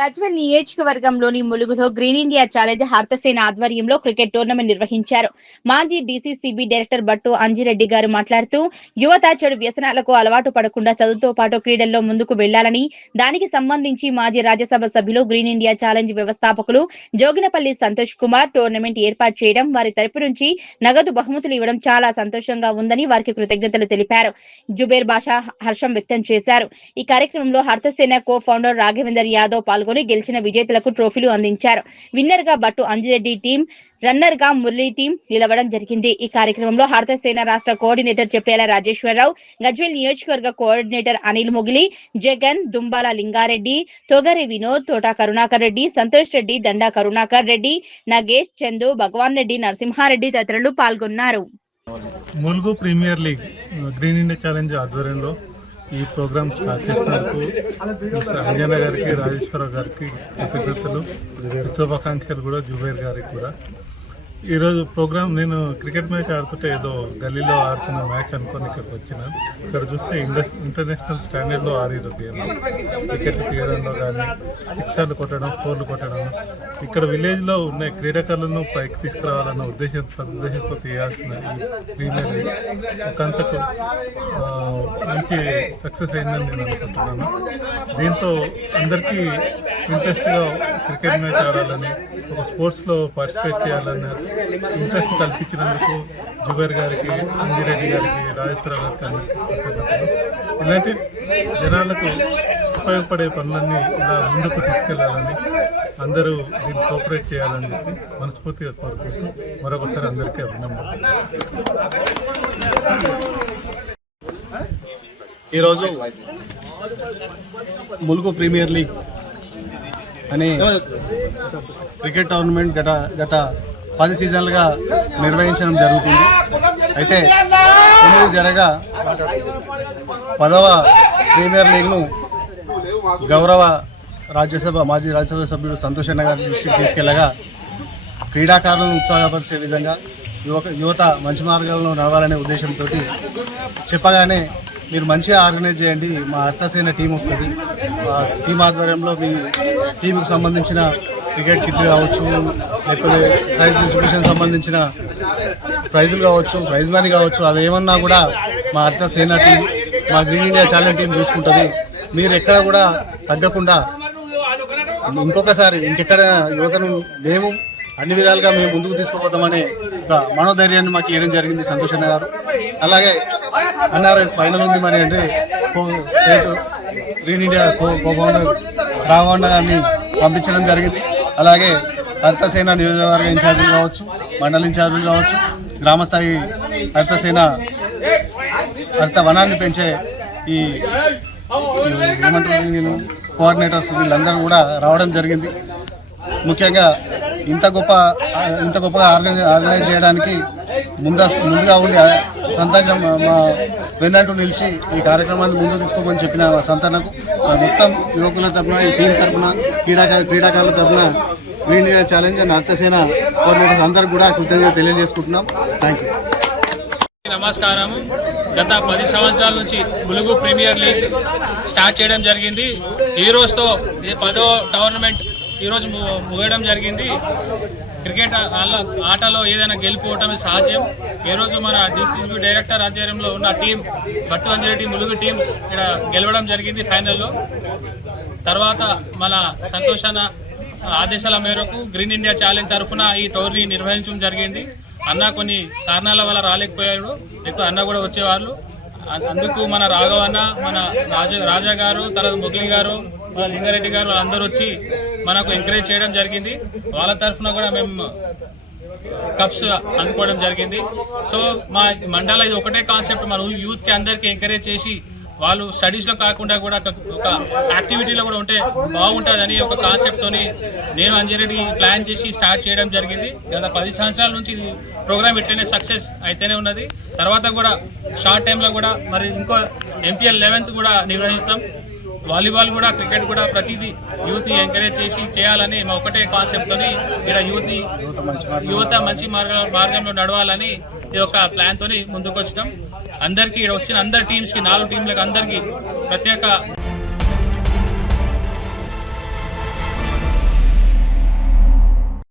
గజ్వేల్ నియోజకవర్గంలోని ములుగులో green India challenge హర్తసేన ఆధ్వర్యంలో cricket tournament నిర్వహించారు. మాజీ డీసీసీబీ డైరెక్టర్ భట్టు అంజిరెడ్డి గారు మాట్లాడుతూ యువత చెడు వ్యసనాలకు అలవాటు పడకుండా చదువుతో పాటు క్రీడల్లో ముందుకు వెళ్లాలని, దానికి సంబంధించి మాజీ రాజ్యసభ సభ్యులు గ్రీన్ ఇండియా ఛాలెంజ్ వ్యవస్థాపకులు జోగినపల్లి సంతోష్ కుమార్ టోర్నమెంట్ ఏర్పాటు చేయడం, వారి తరపు నుంచి నగదు బహుమతులు ఇవ్వడం చాలా సంతోషంగా ఉందని వారికి కృతజ్ఞతలు తెలిపారు. జుబేర్ బాషా హర్షం వ్యక్తం చేశారు. ఈ కార్యక్రమంలో హర్తసేన కో ఫౌండర్ రాఘవేందర్ యాదవ్ పాల్గొని గెలిచిన విజేతలకు ట్రోఫీలు అందించారు. విన్నర్ గా భట్టు అంజిరెడ్డి టీం, రన్నర్ గా మురళీ టీం నిలవడం జరిగింది. ఈ కార్యక్రమంలో హర్తసేన రాష్ట్ర కోఆర్డినేటర్ చెప్పేల రాజేశ్వరరావు, గజ్వేల్ నియోజకవర్గ కోఆర్డినేటర్ అనిల్ ముగిలి, జగన్, దుంబాల లింగారెడ్డి, తొగరి వినోద్, తోట కరుణాకర్ రెడ్డి, సంతోష్ రెడ్డి, దండా కరుణాకర్ రెడ్డి, నగేష్, చందు, భగవాన్ రెడ్డి, నరసింహారెడ్డి తదితరులు పాల్గొన్నారు. Mulugu premier league green India challenge ఆధ్వర్యంలో ఈ ప్రోగ్రామ్ స్టార్ట్ చేసినందుకు అంజన గారికి, రాజేశ్వరరావు గారికి కృతజ్ఞతలు, శుభాకాంక్షలు కూడా జుబేర్ గారికి కూడా. ఈరోజు ప్రోగ్రామ్ నేను క్రికెట్ మ్యాచ్ ఆడుతుంటే ఏదో గల్లీలో ఆడుతున్న మ్యాచ్ అనుకొని ఇక్కడికి వచ్చిన. ఇక్కడ చూస్తే ఇంటర్నేషనల్ స్టాండర్డ్లో ఆడిరు గేమ్. వికెట్లు తీయడంలో కానీ, సిక్సర్లు కొట్టడం, ఫోర్లు కొట్టడం, ఇక్కడ విలేజ్లో ఉన్న క్రీడాకారులను పైకి తీసుకురావాలన్న సదుద్దేశంతో తీయాల్సిన ఈ ప్రీమియర్ లీగ్ ఒకంతకు మంచి సక్సెస్ అయిందని నేను అనుకుంటున్నాను. దీంతో అందరికీ ఇంట్రెస్ట్గా క్రికెట్ మ్యాచ్ ఆడాలని, ఒక స్పోర్ట్స్లో పార్టిసిపేట్ చేయాలని ఇంట్రెస్ట్ కల్పించినందుకు జుబేర్ గారికి, అంజిరెడ్డి గారికి, రాజేశ్వరరావు గారికి కృతజ్ఞతలు. ఇలాంటి జనాలకు ఉపయోగపడే పనులన్నీ ఇలా ముందుకు తీసుకెళ్లాలని, అందరూ దీన్ని కోఆపరేట్ చేయాలని చెప్పి మనస్ఫూర్తిగా కోరుకుంటూ మరొకసారి అందరికీ అభినందనలు. ఈరోజు ములుగు ప్రీమియర్ లీగ్ అనే క్రికెట్ టోర్నమెంట్ గత 10 సీజన్లుగా నిర్వహించడం జరుగుతుంది. అయితే జరగా 10వ ప్రీమియర్ లీగ్ను గౌరవ మాజీ రాజ్యసభ సభ్యుడు సంతోష్ అన్న గారి దృష్టికి తీసుకెళ్లగా, క్రీడాకారులను ఉత్సాహపరిచే విధంగా యువత మంచి మార్గాలను నడవాలనే ఉద్దేశంతో చెప్పగానే మీరు మంచిగా ఆర్గనైజ్ చేయండి, మా హర్తసేన టీం వస్తుంది, టీం ఆధ్వర్యంలో మీ టీంకు సంబంధించిన క్రికెట్ కిట్ కావచ్చు, లేకపోతే ప్రైజ్ డిస్ట్రిబ్యూషన్ సంబంధించిన ప్రైజులు కావచ్చు, ప్రైజ్ మనీ కావచ్చు, అదేమన్నా కూడా మా హర్తసేన టీం, మా గ్రీన్ ఇండియా ఛాలెంజ్ టీం చూసుకుంటుంది. మీరు ఎక్కడ కూడా తగ్గకుండా ఇంకొకసారి ఇంకెక్కడ యువతను మేము అన్ని విధాలుగా మేము ముందుకు తీసుకుపోతామనే ఒక మనోధైర్యాన్ని మాకు ఇవ్వడం జరిగింది సంతోష్ అన్న గారు. అలాగే అన్నారు ఫైనల్ ఉంది మరి అంటే గ్రీన్ ఇండియా కో ఫౌండర్ రాఘవన్న గారిని పంపించడం జరిగింది. అలాగే హర్తసేన నియోజకవర్గ ఇన్ఛార్జీలు కావచ్చు, మండల ఇన్ఛార్జీలు కావచ్చు, గ్రామస్థాయి హర్తసేన వనాన్ని పెంచే ఈ ఏమంటారు కోఆర్డినేటర్స్ వీళ్ళందరూ కూడా రావడం జరిగింది. ముఖ్యంగా ఇంత గొప్పగా ఆర్గనైజ్ చేయడానికి ముందుగా ఉండి సంతంగా మా వెన్నంటూ నిలిచి ఈ కార్యక్రమాన్ని ముందు తీసుకోమని చెప్పిన సంతానకు మొత్తం యువకుల తరఫున, ఈ టీం తరఫున, క్రీడాకారుల తరఫున గ్రీన్ ఇండియా ఛాలెంజ్ అండ్ హర్తసేన కోఆర్డినేటర్స్ అందరికీ కూడా కృతజ్ఞతలు తెలియజేసుకుంటున్నాం. Thank you. నమస్కారం. గత 10 సంవత్సరాల నుంచి ములుగు ప్రీమియర్ లీగ్ స్టార్ట్ చేయడం జరిగింది. ఈ రోజుతో ఇది 10వ టోర్నమెంట్ ఈరోజు ముగయడం జరిగింది. క్రికెట్ ఆటలో ఏదైనా గెలుపోవటం సహజం. ఈరోజు మన డీసీసీబీ డైరెక్టర్ ఆధ్వర్యంలో ఉన్న టీం భట్టు అంజిరెడ్డి ములుగు టీమ్స్ ఇక్కడ గెలవడం జరిగింది ఫైనల్లో. తర్వాత మన సంతోష్ అన్న ఆదేశాల మేరకు గ్రీన్ ఇండియా ఛాలెంజ్ తరఫున ఈ టోర్నీ నిర్వహించడం జరిగింది. అన్న కొన్ని కారణాల వల్ల రాలేకపోయాడు, ఎక్కువ అన్న కూడా వచ్చేవాళ్ళు. అందుకు మన రాఘవన్న, మన రాజా గారు, తర్వాత ముగిలి గారు, మన లింగారెడ్డి గారు అందరూ వచ్చి మనకు ఎంకరేజ్ చేయడం జరిగింది. వాళ్ళ తరఫున కూడా మేము కప్స్ అందుకోవడం జరిగింది. సో మా మండల ఇది ఒకటే కాన్సెప్ట్, మన యూత్కి అందరికీ ఎంకరేజ్ చేసి వాళ్ళు స్టడీస్లో కాకుండా కూడా ఒక యాక్టివిటీలో కూడా ఉంటే బాగుంటుందని ఒక కాన్సెప్ట్తోని నేను అంజిరెడ్డి ప్లాన్ చేసి స్టార్ట్ చేయడం జరిగింది. గత 10 సంవత్సరాల నుంచి ఇది ప్రోగ్రామ్ ఇట్లనే సక్సెస్ అయితేనే ఉన్నది. తర్వాత కూడా షార్ట్ టైంలో కూడా మరి ఇంకో ఎంపీఎల్ 11th కూడా నిర్వహిస్తాం. వాలీబాల్ కూడా, క్రికెట్ కూడా ప్రతిదీ యూత్ ఎంకరేజ్ చేసి చేయాలని మా ఒకటే కాన్సెప్ట్తోని ఇక్కడ యువత మంచి మార్గంలో నడవాలని ఇది ఒక ప్లాన్ తోని ముందుకు వచ్చినాం. అందరికీ ఇక్కడ వచ్చిన అందరి టీమ్స్కి, 4 టీంలకు అందరికీ ప్రత్యేక